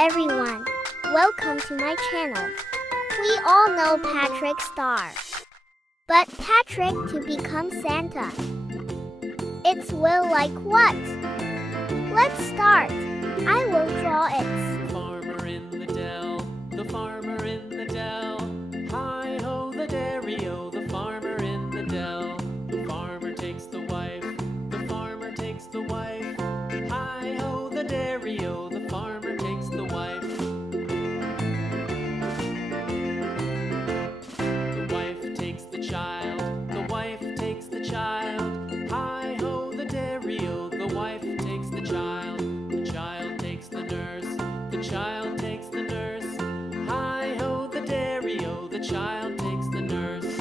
everyone, welcome to my channel. We all know Patrik star. But Patrik to become Santa. It's will like what? Let's start. I will draw it. The farmer in the dell, the farmer in the dell. Hi-ho the dairy-o, the farmer in the dell. The farmer takes the wife, the farmer takes the wife. Hi-ho the dairy-o, the farmer takes the wife. The wife takes the child, the wife takes the child. Hi-ho the dairy-o, the wife takes the child. The child takes the nurse, the child takes the nurse. Hi-ho the dairy-o, the child takes the nurse.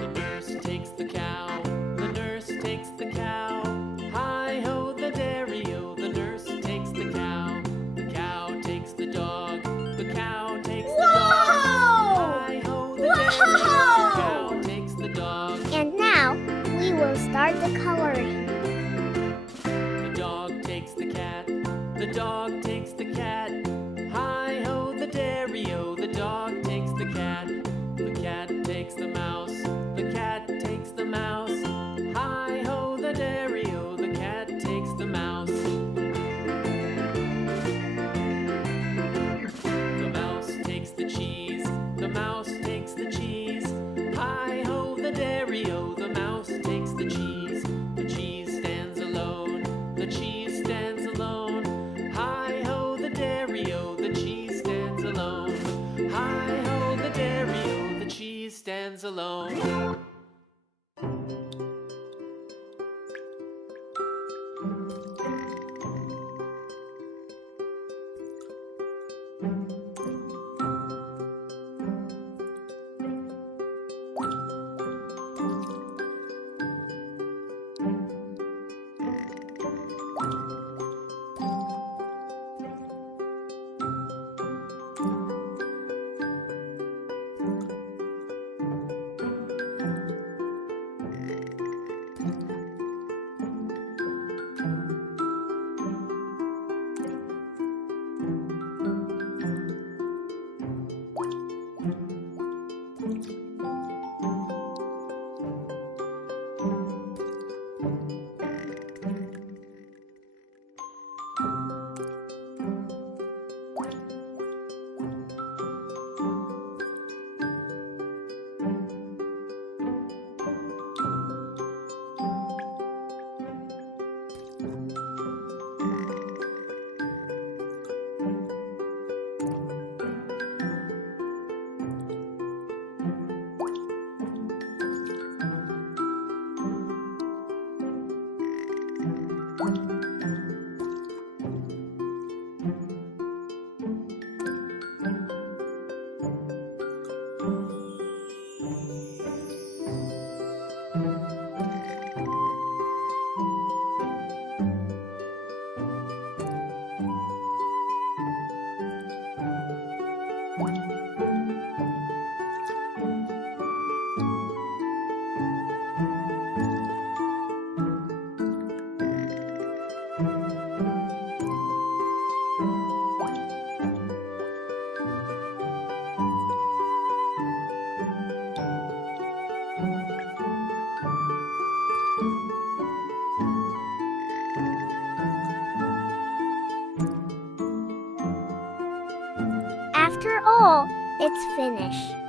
The nurse takes the cow, the nurse takes the cow. Hi-ho the dairy-o, the nurse takes the cow. The cow takes the dog, the cow takes the dog. Hi-ho the dairy-o, the cow takes the dog. And now, we will start the coloring. The dog takes the cat, the dog takes the cat. Hi-ho the dairy-o, the dog takes the cat. The cat takes the mouse, the cat takes the mouse. Hi-ho the dairy-o, the cat takes the mouse. The mouse takes the cheese, the mouse takes the cheese. Hi-ho the dairy-o, the mouse takes the cheese. The cheese stands alone, the cheese stands alone. Hi-ho the dairy-o, the cheese stands alone. Hi-ho the dairy-o, the cheese stands alone. After all, it's finished.